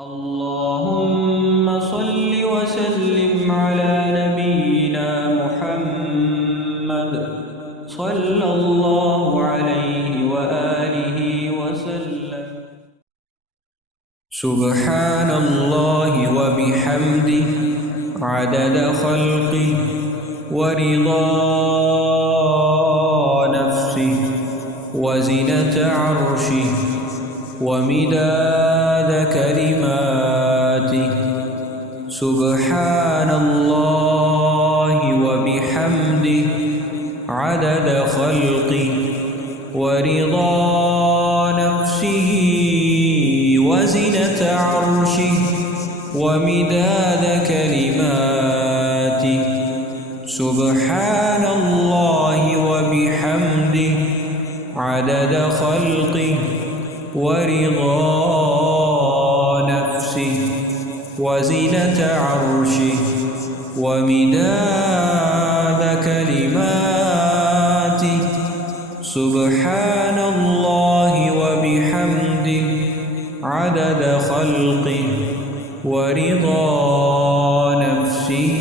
اللهم صل وسلم على نبينا محمد صلى الله عليه وآله وسلم. سبحان الله وبحمده عدد خلقه ورضا نفسه وزنة عرشه ومداد كلماته. سبحان الله وبحمده عدد خلقه ورضا نفسه وزنة عرشه ومداد كلماته. سبحان الله وبحمده عدد خلقه ورضا نفسه وزنة عرشه ومداد كلماته. سبحان الله وبحمده عدد خلقه ورضا نفسه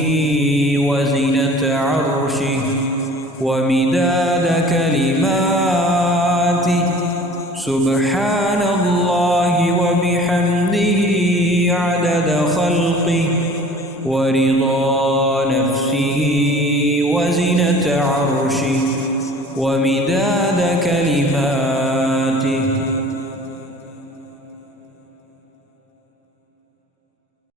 وزنة عرشه ومداد كلماته. سبحان الله وبحمده عدد خلقه ورضا نفسه وزنة عرشه ومداد كلماته.